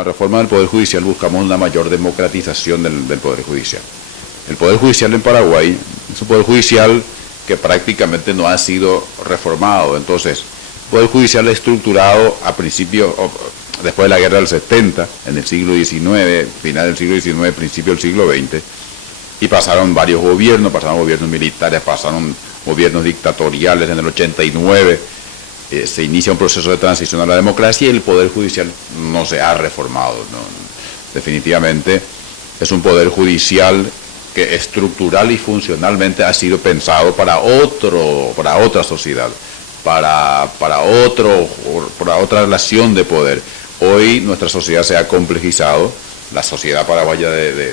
la reforma del Poder Judicial buscamos una mayor democratización del Poder Judicial. El Poder Judicial en Paraguay es un Poder Judicial que prácticamente no ha sido reformado. Entonces, el Poder Judicial estructurado a principios, después de la guerra del 70, en el siglo XIX, final del siglo XIX, principio del siglo XX, y pasaron varios gobiernos, pasaron gobiernos militares, pasaron gobiernos dictatoriales. En el 89 se inicia un proceso de transición a la democracia y el Poder Judicial no se ha reformado, ¿no? Definitivamente es un Poder Judicial que estructural y funcionalmente ha sido pensado para otra sociedad, para otra relación de poder. Hoy nuestra sociedad se ha complejizado, la sociedad paraguaya de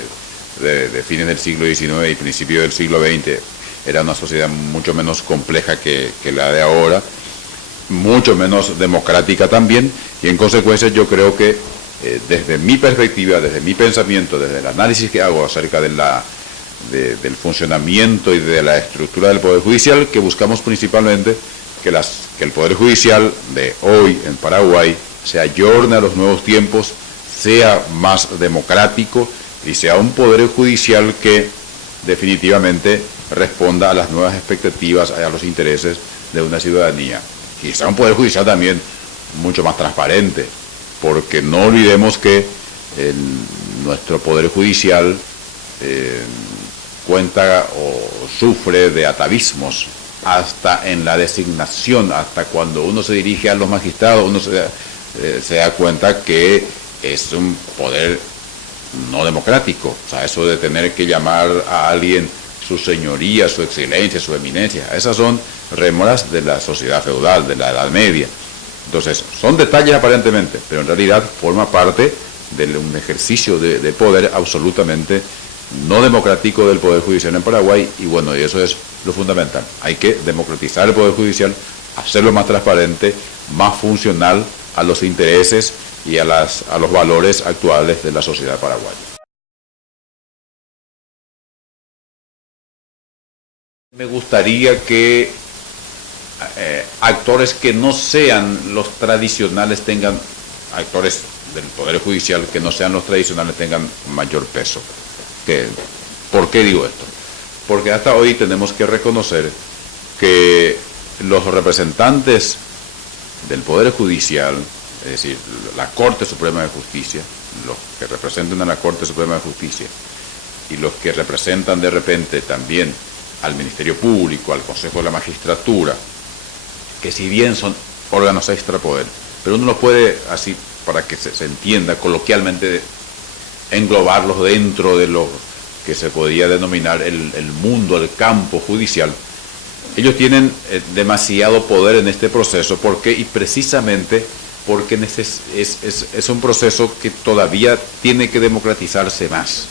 fines del siglo XIX y principios del siglo XX era una sociedad mucho menos compleja que la de ahora, mucho menos democrática también, y en consecuencia yo creo que desde mi perspectiva, desde mi pensamiento, desde el análisis que hago acerca del funcionamiento y de la estructura del Poder Judicial, que buscamos principalmente que el Poder Judicial de hoy en Paraguay se ayorne a los nuevos tiempos, sea más democrático y sea un Poder Judicial que definitivamente responda a las nuevas expectativas, a los intereses de una ciudadanía. Quizá un Poder Judicial también mucho más transparente, porque no olvidemos que nuestro Poder Judicial cuenta o sufre de atavismos hasta en la designación, hasta cuando uno se dirige a los magistrados, uno se da cuenta que es un poder no democrático. O sea, eso de tener que llamar a alguien su señoría, su excelencia, su eminencia, esas son rémoras de la sociedad feudal, de la Edad Media. Entonces, son detalles aparentemente, pero en realidad forma parte de un ejercicio de poder absolutamente no democrático del Poder Judicial en Paraguay, y bueno, y eso es lo fundamental. Hay que democratizar el Poder Judicial, hacerlo más transparente, más funcional a los intereses y a los valores actuales de la sociedad paraguaya. Me gustaría que actores que no sean los tradicionales actores del Poder Judicial que no sean los tradicionales tengan mayor peso. ¿Por qué digo esto? Porque hasta hoy tenemos que reconocer que los representantes del Poder Judicial, es decir, la Corte Suprema de Justicia, los que representan a la Corte Suprema de Justicia y los que representan de repente también al Ministerio Público, al Consejo de la Magistratura, que si bien son órganos extrapoder, pero uno no puede, así para que se entienda coloquialmente, englobarlos dentro de lo que se podría denominar el mundo, el campo judicial. Ellos tienen demasiado poder en este proceso. ¿Por qué? Y precisamente porque es un proceso que todavía tiene que democratizarse más.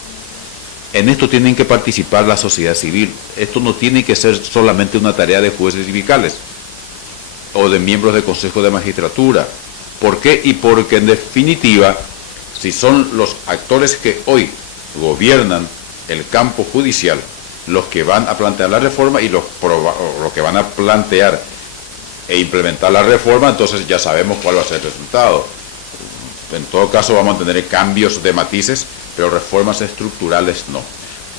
En esto tienen que participar la sociedad civil. Esto no tiene que ser solamente una tarea de jueces y fiscales o de miembros del Consejo de Magistratura. ¿Por qué? Y porque en definitiva, si son los actores que hoy gobiernan el campo judicial los que van a plantear la reforma y los que van a plantear e implementar la reforma, entonces ya sabemos cuál va a ser el resultado. En todo caso vamos a tener cambios de matices, pero reformas estructurales no.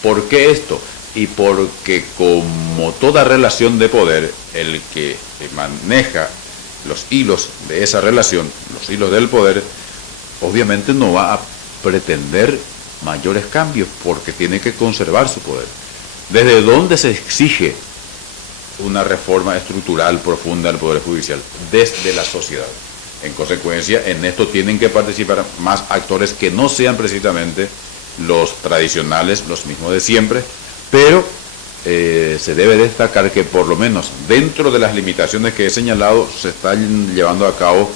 ¿Por qué esto? Y porque como toda relación de poder, el que maneja los hilos de esa relación, los hilos del poder, obviamente no va a pretender mayores cambios porque tiene que conservar su poder. ¿Desde dónde se exige una reforma estructural profunda del Poder Judicial? Desde la sociedad. En consecuencia, en esto tienen que participar más actores que no sean precisamente los tradicionales, los mismos de siempre, pero se debe destacar que por lo menos dentro de las limitaciones que he señalado se están llevando a cabo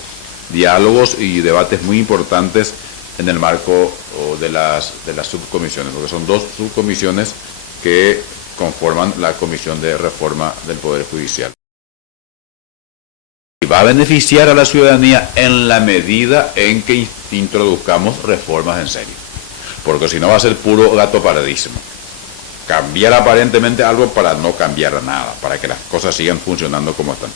diálogos y debates muy importantes en el marco de las subcomisiones, porque son dos subcomisiones que conforman la Comisión de Reforma del Poder Judicial. Y va a beneficiar a la ciudadanía en la medida en que introduzcamos reformas en serio, porque si no va a ser puro gatoparadismo. Cambiar aparentemente algo para no cambiar nada, para que las cosas sigan funcionando como están.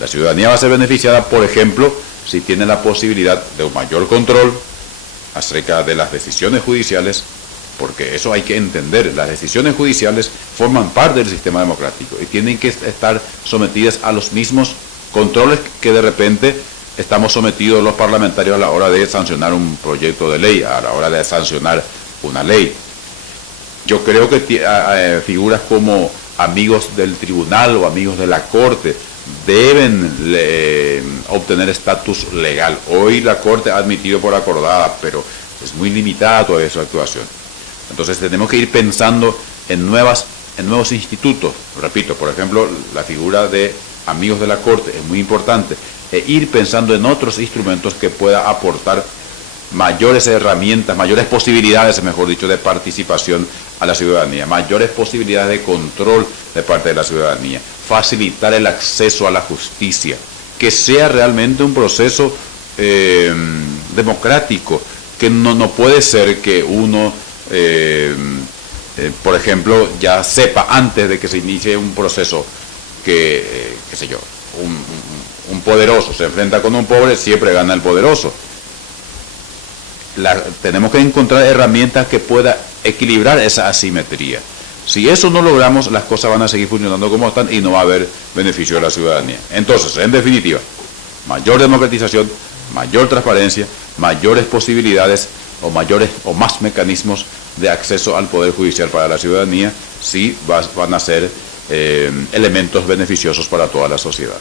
La ciudadanía va a ser beneficiada, por ejemplo, si tiene la posibilidad de un mayor control acerca de las decisiones judiciales, porque eso hay que entender, las decisiones judiciales forman parte del sistema democrático y tienen que estar sometidas a los mismos controles que de repente estamos sometidos los parlamentarios a la hora de sancionar un proyecto de ley, a la hora de sancionar una ley. Yo creo que figuras como amigos del tribunal o amigos de la corte deben obtener estatus legal. Hoy la corte ha admitido por acordada, pero es muy limitada toda esa actuación. Entonces tenemos que ir pensando en nuevos institutos. Repito, por ejemplo, la figura de amigos de la corte es muy importante. E ir pensando en otros instrumentos que pueda aportar mayores herramientas, mayores posibilidades, mejor dicho, de participación a la ciudadanía, mayores posibilidades de control de parte de la ciudadanía, facilitar el acceso a la justicia, que sea realmente un proceso democrático, que no puede ser que uno, por ejemplo, ya sepa antes de que se inicie un proceso que, qué sé yo, un poderoso se enfrenta con un pobre, siempre gana el poderoso. Tenemos que encontrar herramientas que puedan equilibrar esa asimetría. Si eso no logramos, las cosas van a seguir funcionando como están y no va a haber beneficio de la ciudadanía. Entonces, en definitiva, mayor democratización, mayor transparencia, mayores posibilidades o más mecanismos de acceso al Poder Judicial para la ciudadanía, sí van a ser elementos beneficiosos para toda la sociedad.